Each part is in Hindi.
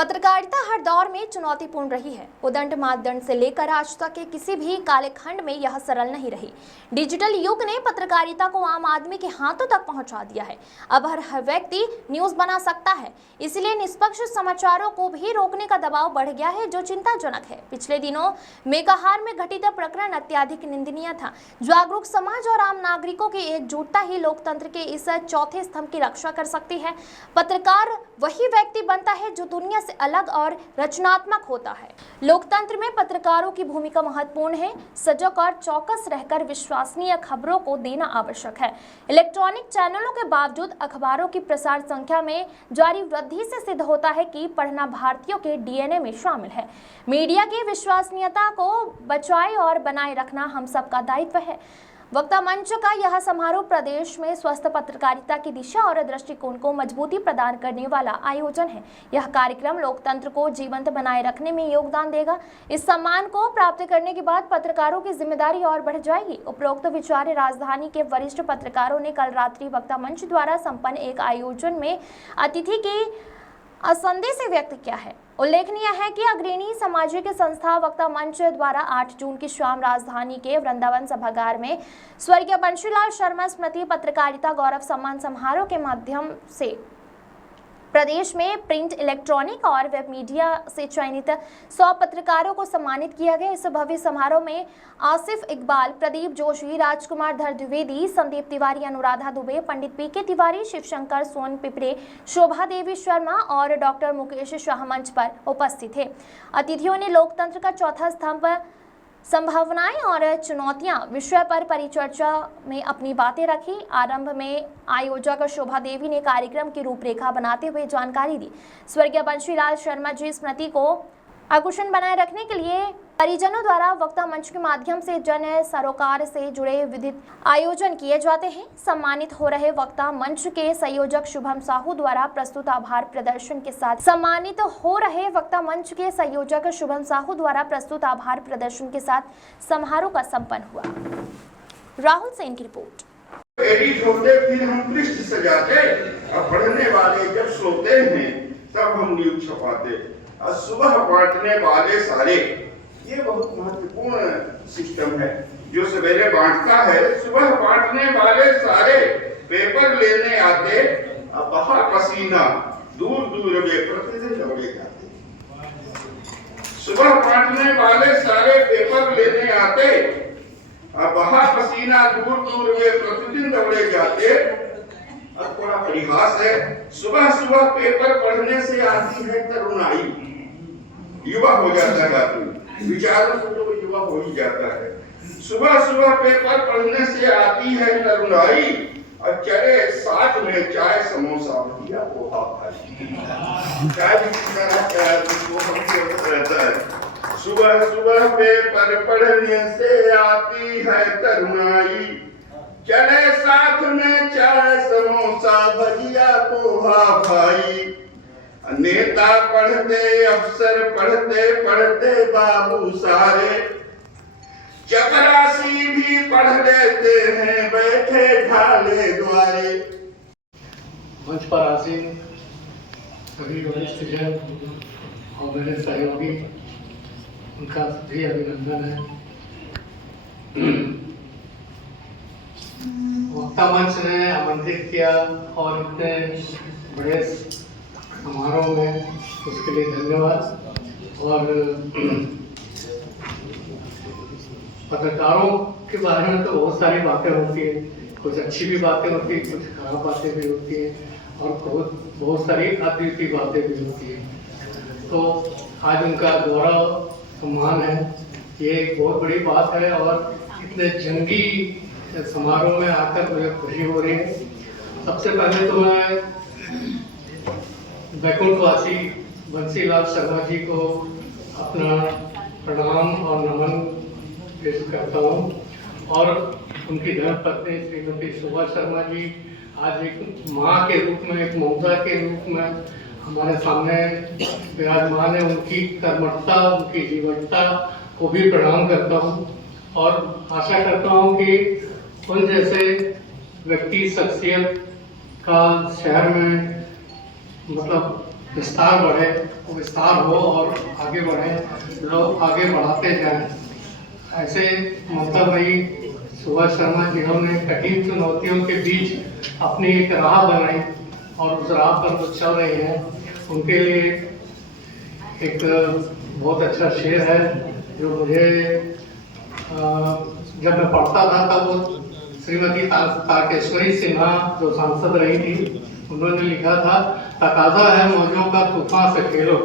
पत्रकारिता हर दौर में चुनौतीपूर्ण रही है। उदंड मानदंड से लेकर आज तक के किसी भी कालखंड में यह सरल नहीं रही। डिजिटल युग ने पत्रकारिता को आम आदमी के हाथों तक पहुंचा दिया है। अब हर व्यक्ति न्यूज बना सकता है, इसलिए निष्पक्ष समाचारों को भी रोकने का दबाव बढ़ गया है, जो चिंताजनक है। पिछले दिनों मेकाहार में घटित प्रकरण अत्यधिक निंदनीय था। जागरूक समाज और आम नागरिकों की एकजुटता ही लोकतंत्र के इस चौथे स्तंभ की रक्षा कर सकती है। पत्रकार वही व्यक्ति बनता है जो दुनिया से अलग और रचनात्मक होता है। लोकतंत्र में पत्रकारों की भूमिका महत्वपूर्ण है। सजग और चौकस रहकर विश्वसनीय खबरों को देना आवश्यक है। इलेक्ट्रॉनिक चैनलों के बावजूद अखबारों की प्रसार संख्या में जारी वृद्धि से सिद्ध होता है कि पढ़ना भारतीयों के डीएनए में शामिल है। मीडिया की विश्वसनीयता को बचाए और बनाए रखना हम सबका दायित्व है। वक्ता मंच का यह समारोह प्रदेश में स्वस्थ पत्रकारिता की दिशा और दृष्टिकोण को मजबूती प्रदान करने वाला आयोजन है। यह कार्यक्रम लोकतंत्र को जीवंत बनाए रखने में योगदान देगा। इस सम्मान को प्राप्त करने के बाद पत्रकारों की जिम्मेदारी और बढ़ जाएगी। उपरोक्त विचार राजधानी के वरिष्ठ पत्रकारों ने कल रात्रि वक्ता मंच द्वारा संपन्न एक आयोजन में अतिथि की संदेश से व्यक्त किया है। उल्लेखनीय है कि अग्रणी सामाजिक संस्था वक्ता मंच द्वारा 8 जून की शाम राजधानी के वृंदावन सभागार में स्वर्गीय बंशीलाल शर्मा स्मृति पत्रकारिता गौरव सम्मान समारोह के माध्यम से प्रदेश में प्रिंट, इलेक्ट्रॉनिक और वेब मीडिया से चयनित 100 पत्रकारों को सम्मानित किया गया। इस भव्य समारोह में आसिफ इकबाल, प्रदीप जोशी, राजकुमार धर द्विवेदी, संदीप तिवारी, अनुराधा दुबे, पंडित पीके तिवारी, शिवशंकर सोन पिपरे, शोभा देवी शर्मा और डॉक्टर मुकेश शाह मंच पर उपस्थित थे। अतिथियों ने लोकतंत्र का चौथा स्तंभ, संभावनाएं और चुनौतियां विषय पर परिचर्चा में अपनी बातें रखी। आरंभ में आयोजक शोभा देवी ने कार्यक्रम की रूपरेखा बनाते हुए जानकारी दी। स्वर्गीय बंशीलाल शर्मा जी स्मृति को आकुशन बनाए रखने के लिए परिजनों द्वारा वक्ता मंच के माध्यम से जन सरोकार से जुड़े विविध आयोजन किए जाते हैं। सम्मानित हो रहे वक्ता मंच के संयोजक शुभम साहू द्वारा प्रस्तुत आभार प्रदर्शन के साथ समारोह का संपन्न हुआ। राहुल सेन की रिपोर्ट। एडिट होते फिर हम पृष्ठ सजाते और पढ़ने वाले जब सोते हैं तब हम न्यूज छपाते और सुबह बांटने वाले सारे, ये बहुत महत्वपूर्ण सिस्टम है जो सवेरे बांटता है। सुबह बांटने वाले सारे पेपर लेने आते और बहा पसीना दूर दूर वे प्रतिदिन दौड़े जाते। सुबह बांटने वाले सारे पेपर लेने आते और बहा पसीना दूर दूर वे प्रतिदिन दौड़े जाते। और थोड़ा परिहास है, सुबह सुबह पेपर पढ़ने से आती है तरुणाई, युवा हो जाता है आदमी, विचारों से तो युवा हो ही जाता है। सुबह सुबह पेपर पढ़ने से आती है तरुणाई और चले साथ में चाय समोसा भजिया पोहा भाई। चाय रहता है। सुबह सुबह पेपर पढ़ने से आती है तरुणाई, चले साथ में चाय समोसा भजिया पोहा भाई। नेता पढ़ते, अफसर पढ़ते पढ़ते बाबू सारे, चपरासी भी पढ़ लेते हैं बैठे ढाले द्वारे। मंच पर आसीन सभी वरिष्ठ जन और मेरे सहयोगी, उनका भी अभिनंदन है। वक्ता मंच ने आमंत्रित किया और इतने बड़े समारोह में उसके लिए धन्यवाद। और पत्रकारों के बारे में तो बहुत सारी बातें होती है, कुछ अच्छी भी बातें होती है, कुछ खराब बातें भी होती हैं और बहुत सारी अद्वितीय बातें भी होती हैं। तो आज उनका गौरव सम्मान है, ये एक बहुत बड़ी बात है और इतने जंगी समारोह में आकर मुझे खुशी हो रही है। सबसे पहले तो मैं बैकुंठवासी बंशीलाल शर्मा जी को अपना प्रणाम और नमन पेश करता हूँ और उनकी धर्मपत्नी श्रीमती शोभा शर्मा जी आज एक माँ के रूप में, एक ममता के रूप में हमारे सामने विराजमान है। उनकी कर्मठता, उनकी जीवटता को भी प्रणाम करता हूँ और आशा करता हूँ कि उन जैसे व्यक्ति, शख्सियत का शहर में मतलब विस्तार बढ़े, वो विस्तार हो और आगे बढ़े, लोग आगे बढ़ाते जाएं। ऐसे ममता भाई सुभाष शर्मा जिन्होंने कठिन चुनौतियों के बीच अपनी एक राह बनाई और उस राह पर वो चल रही हैं, उनके लिए एक बहुत अच्छा शेर है जो मुझे जब मैं पढ़ता था तब वो श्रीमती तारकेश्वरी सिन्हा जो सांसद रही थी, उन्होंने लिखा था, तकाजा है मौजों का तूफान से खेलो,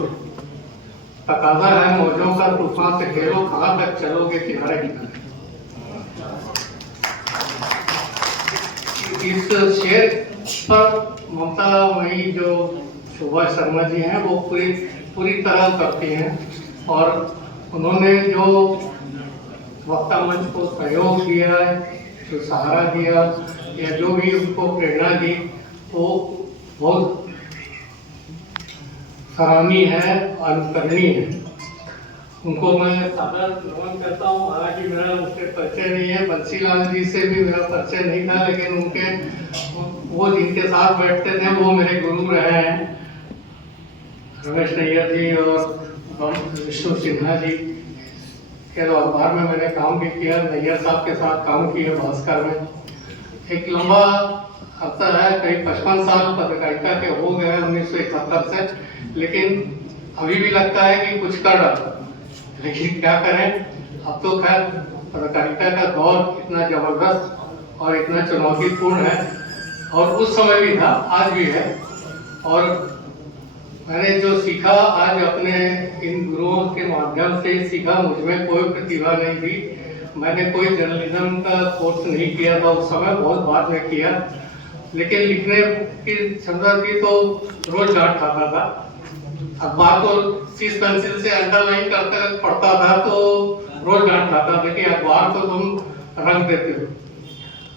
तकाजा है मौजों का तूफान से खेलो, कहाँ तक चलोगे किनारे किनारे। इस शेर पर ममता वही जो सुभाष शर्मा जी हैं वो पूरी तरह करती हैं और उन्होंने जो वक्ता मंच को सहयोग दिया, जो सहारा दिया या जो भी उनको प्रेरणा दी, वो बहुत सराहनीय है, अनुकरणीय है। उनको मैं सादर नमन करता हूँ। हालांकि मेरा उनसे परिचय नहीं है, बंसीलाल जी से भी मेरा परिचय नहीं था, लेकिन उनके वो जिनके साथ बैठते थे वो मेरे गुरु रहे हैं, रमेश नैयर जी और विष्णु सिन्हा जी के अखबार में मैंने काम भी किया, नैयर साहब के साथ काम किया भास्कर में। एक लंबा अर्सा है, करीब 55 साल पत्रकारिता के हो गए 1971 से, लेकिन अभी भी लगता है कि कुछ कर रहा, लेकिन क्या करें, अब तो खैर पत्रकारिता का दौर इतना जबरदस्त और इतना चुनौतीपूर्ण है और उस समय भी था, आज भी है। और मैंने जो सीखा आज अपने इन गुरुओं के माध्यम से सीखा, मुझमें कोई प्रतिभा नहीं थी, मैंने कोई जर्नलिज्म का कोर्स नहीं किया था उस समय, बहुत बाद में किया, लेकिन लिखने की क्षमता थी तो रोज डांट खाता था। अखबार को सीस पेंसिल से अंडरलाइन करके पढ़ता था तो रोज डांट खाता था कि अखबार को तुम रंग देते हो,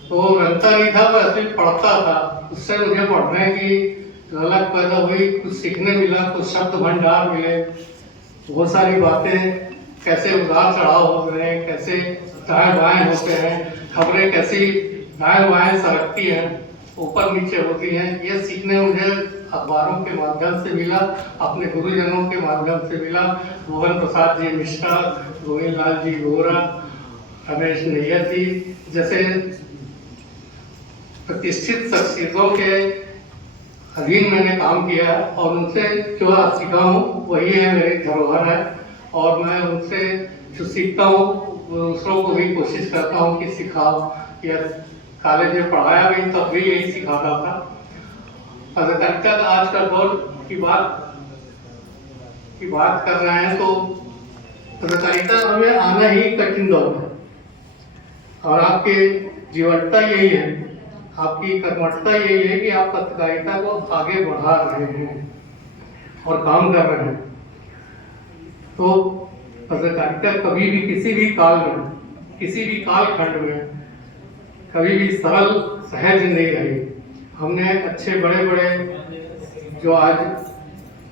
तो रंगता नहीं था, मैं असली पढ़ता था। उससे मुझे पढ़ने की ललक पैदा हुई, कुछ सीखने मिला, कुछ शब्द भंडार मिले, बहुत सारी बातें, कैसे उतार चढ़ाव हो रहे हैं, कैसे दाएं बाएं होते हैं, खबरें कैसी दाएं बाएं सरकती हैं, ऊपर नीचे होती हैं, ये सीखने मुझे अखबारों के माध्यम से मिला, अपने गुरुजनों के माध्यम से मिला। मोहन प्रसाद जी मिश्रा, गोविंद लाल जी गोरा, रमेश नैयर जी जैसे प्रतिष्ठित शख्सियतों के अधीन मैंने काम किया और उनसे जो आज सीखा हूँ वही है मेरी धरोहर है और मैं उनसे जो सीखता हूँ दूसरों को भी कोशिश करता हूँ कि सिखाओ। या कॉलेज में पढ़ाया भी तब भी यही सिखाता था। पत्रकारिता का आज का दौर की बात कर रहे हैं तो पत्रकारिता में आना ही कठिन दौर है और आपके जीवनता यही है, आपकी कर्मठता यही है कि आप पत्रकारिता को आगे बढ़ा रहे हैं और काम कर रहे हैं। तो पत्रकारिता कभी भी किसी भी काल में, किसी भी कालखंड में कभी भी सरल सहज नहीं रही। हमने अच्छे बड़े बड़े जो आज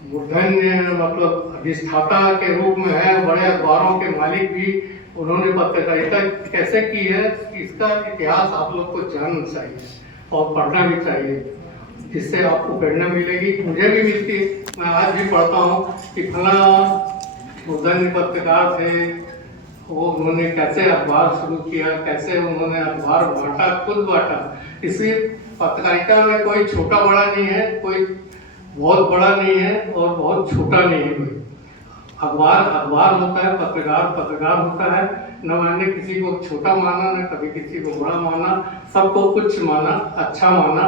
मूर्धन्य मतलब अधिष्ठाता के रूप में है, बड़े अखबारों के मालिक भी, उन्होंने पत्रकारिता कैसे की है इसका इतिहास आप लोग को जानना चाहिए और पढ़ना भी चाहिए, जिससे आपको प्रेरणा मिलेगी। मुझे भी मिलती है, मैं आज भी पढ़ता हूँ कि फला मूर्धन्य पत्रकार थे, वो उन्होंने कैसे अखबार शुरू किया, कैसे उन्होंने अखबार बांटा, खुद बांटा। इसलिए पत्रकारिता में कोई छोटा बड़ा नहीं है, कोई बहुत बड़ा नहीं है और बहुत छोटा नहीं है। कोई अखबार होता है, पत्रकार होता है। न मैंने किसी को छोटा माना, न कभी किसी को बड़ा माना, सबको उच्च माना, अच्छा माना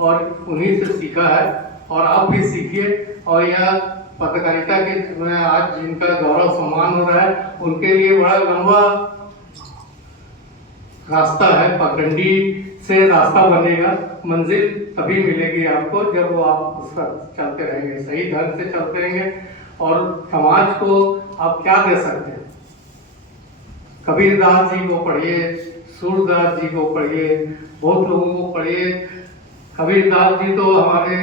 और उन्हीं से सीखा है। और आप भी सीखिए। और यह पत्रकारिता के में आज जिनका गौरव सम्मान हो रहा है उनके लिए बड़ा लंबा रास्ता है, पगडंडी से रास्ता बनेगा, मंजिल तभी मिलेगी आपको जब वो आप उस पर चलते रहेंगे, सही ढंग से चलते रहेंगे। और समाज को आप क्या दे सकते हैं? कबीरदास जी को पढ़िए, सूरदास जी को पढ़िए, बहुत लोगों को पढ़िए। कबीरदास जी तो हमारे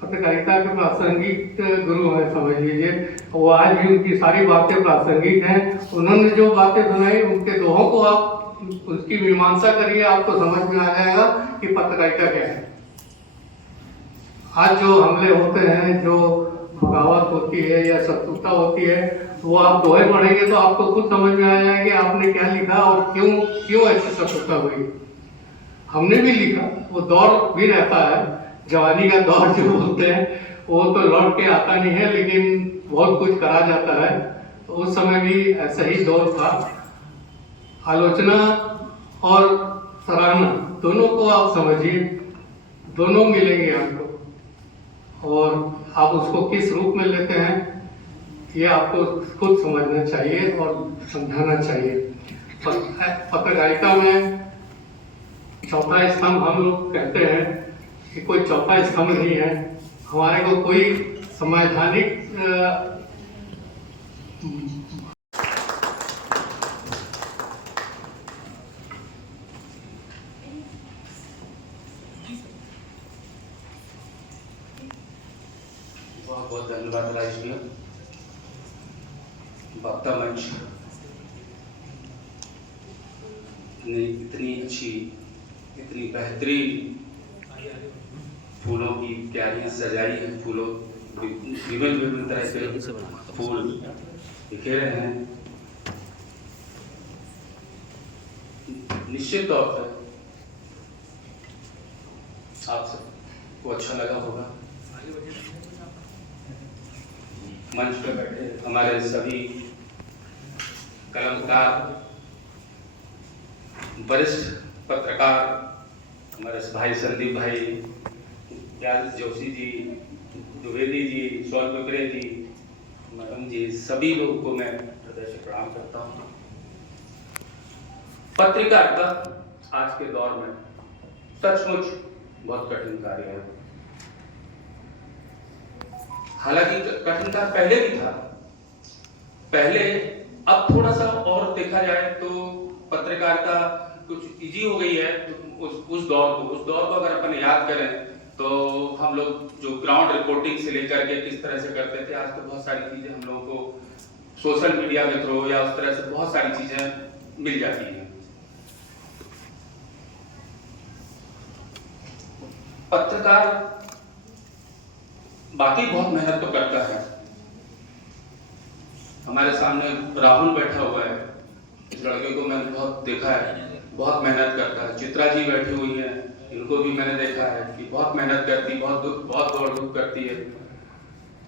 पत्रकारिता के प्रासंगिक गुरु हैं, समझ लीजिए। वो आज भी उनकी सारी बातें प्रासंगिक हैं। उन्होंने जो बातें सुनाई उनके दोहों को आप उसकी मीमांसा करिए, आपको समझ में आ जाएगा कि पत्रकारिता क्या है। आज जो हमले होते हैं, जो बगावत होती है या शत्रुता होती है, वो आप दोहे पढ़ेंगे तो आपको खुद समझ में आ जाएंगे आपने क्या लिखा और क्यों ऐसी शत्रुता हुई। हमने भी लिखा, वो दौर भी रहता है, जवानी का दौर जो बोलते हैं वो तो लौट के आता नहीं है, लेकिन बहुत कुछ करा जाता है। तो उस समय भी ऐसा ही दौर था। आलोचना और सराहना दोनों को आप समझिए, दोनों मिलेंगे आपको, और आप उसको किस रूप में लेते हैं ये आपको खुद समझना चाहिए और समझाना चाहिए। पत्रकारिता में चौथा स्तंभ हम लोग कहते हैं कि कोई चौथा स्तंभ नहीं है। हमारे को कोई संवैधानिक बहुत बहुत धन्यवाद राज जी। वक्ता मंच ने इतनी अच्छी, इतनी बेहतरीन फूलों की क्यारियां सजाई हैं, फूलों विभिन्न विभिन्न तरह के फूल बिखेरे हैं। निश्चित तौर पर आप सबको अच्छा लगा होगा। मंच पर बैठे हमारे सभी कलमकार, वरिष्ठ पत्रकार, हमारे भाई संदीप भाई, याद जोशी जी, द्विवेदी जी, सोन बकरे जी, मैडम जी, सभी लोगों को मैं हृदय से प्रणाम करता हूँ। पत्रकारिता आज के दौर में सचमुच बहुत कठिन कार्य है। हालांकि कठिन कार्य पहले भी था, पहले, अब थोड़ा सा और देखा जाए तो पत्रकारिता कुछ इजी हो गई है। उस दौर को अगर अपन याद करें तो हम लोग जो ग्राउंड रिपोर्टिंग से लेकर के किस तरह से करते थे, आज तो बहुत सारी चीजें हम लोगों को सोशल मीडिया के थ्रू या उस तरह से बहुत सारी चीजें मिल जाती हैं। पत्रकार बाकी बहुत मेहनत तो करता है। हमारे सामने राहुल बैठा हुआ है, इस लड़के को मैंने बहुत देखा है, बहुत मेहनत करता है। चित्रा जी बैठी हुई है, इनको भी मैंने देखा है कि बहुत मेहनत करती, बहुत दौड़ धूप करती है।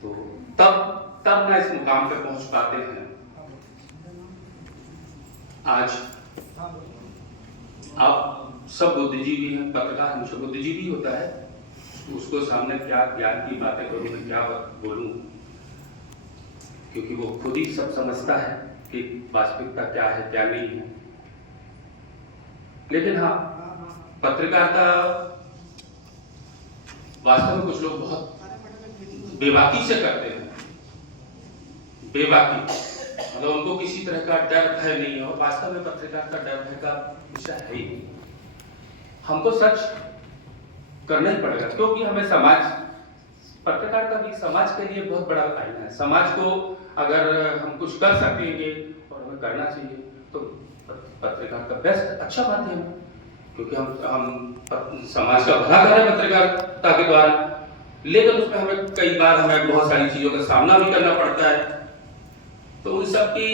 तो तब ना इस मुकाम पे पहुंच पाते हैं। आज आप सब बुद्धिजीवी हैं, पत्रकार हमेशा बुद्धिजीवी होता है, उसको सामने क्या ज्ञान की बातें करूं, मैं क्या बोलूं, क्योंकि वो खुद ही सब समझता है कि वास्तविकता क्या है क्या नहीं है। लेकिन हाँ, पत्रकारिता वास्तव में कुछ लोग बहुत बेबाकी से करते हैं। बेबाकी मतलब उनको किसी तरह का डर भय नहीं है, और वास्तव में पत्रकार का डर भय का विषय है ही नहीं। हमको सच करना ही पड़ेगा, क्योंकि हमें पत्रकारिता भी समाज के लिए बहुत बड़ा आईना है। समाज को अगर हम कुछ कर सकेंगे और हमें करना चाहिए तो पत्रकार का बेस्ट अच्छा माध्यम है, क्योंकि हम समाज का भला कर रहे हैं पत्रकारिता के द्वारा। लेकिन उसमें हमें कई बार हमें बहुत सारी चीजों का सामना भी करना पड़ता है। तो उन सब की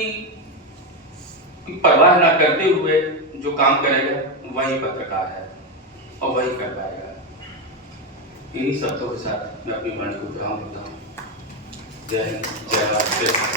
परवाह ना करते हुए जो काम करेगा वही पत्रकार है और वही कर पाएगा। इन्हीं शब्दों के साथ मैं अपनी वाणी को विराम देता हूँ। जय हिंद, जय भारत।